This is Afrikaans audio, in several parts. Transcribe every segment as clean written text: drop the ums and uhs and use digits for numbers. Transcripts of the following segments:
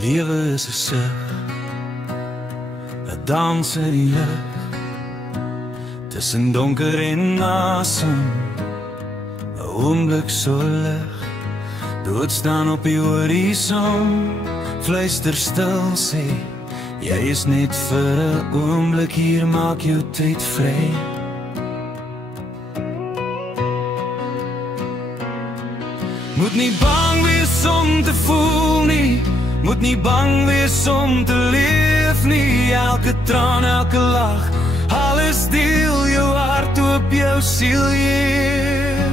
Lewe is 'n sug, 'n dans in die lug, tussen donker en asem, 'n oomblik so lig, dood staan op die horison, fluister stil sê, jy is net vir 'n oomblik hier, maak jou tyd vry. Moet nie bang wees om te voel nie, moet nie bang wees om te leef nie, elke traan, elke lach, alles deel jou hart op jou siel heel.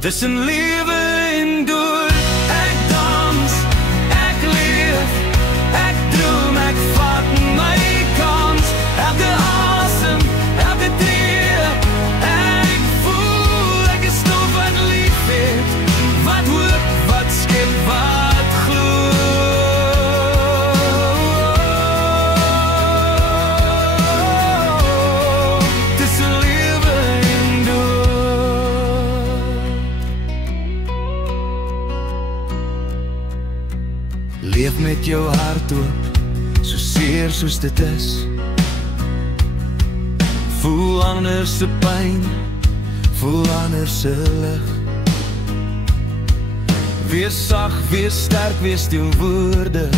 Tussen lewe en dood, ek dans, ek leef, ek droom, ek vat my kans, elke asem, elke tree, ek voel, ek is stof wat lief het, wat hoop, wat skep, wat glo. Tussen lewe en dood. Leef met jou hart oop, so seer soos dit is. Voel ander se pyn, voel ander se lig. Wees sag, wees sterk, wees stil woorde,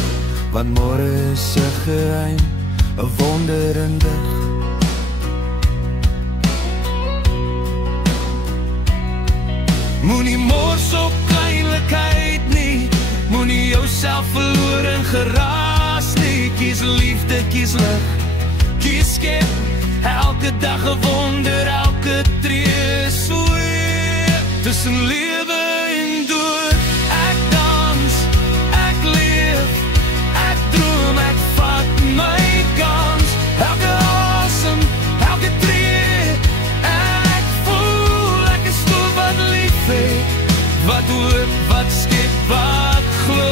want môre is 'n geheim, 'n wonder in dig. Moenie mors op kleinlikheid nie, moenie jouself verloor in geraas nie, kies liefde, kies lig, kies skep, elke dag 'n wonder, elke tree sweer, tussen lewe en dood, ek dans, ek leef, ek droom, ek vat my kans, elke asem, elke tree, ek voel, ek is stof wat lief het, wat hoop, wat skep, wat glo.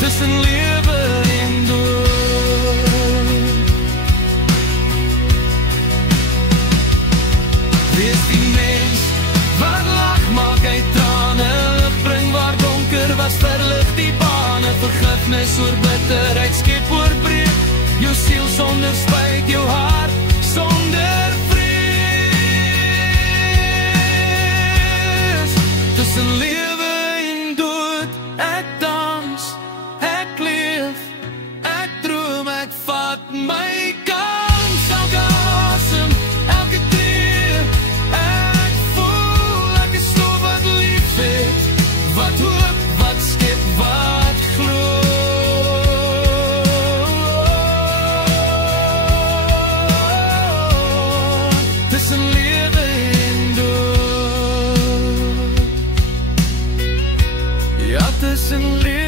Tussen lewe en dood. Wees die mens wat lag, maak uit trane, bring waar donker was, verlig die bane, vergifnis oor bitterheid, skep oor breek, jou siel sonder spyt, jou hart sonder vrees. Tussen lewe en dood, ek dans, ek leef, ek droom, ek vat my kans, elke asem, elke tree, ek voel, ek is stof wat lief het, wat hoop, wat skep, wat glo. Tussen lewe en dood, ja, tussen lewe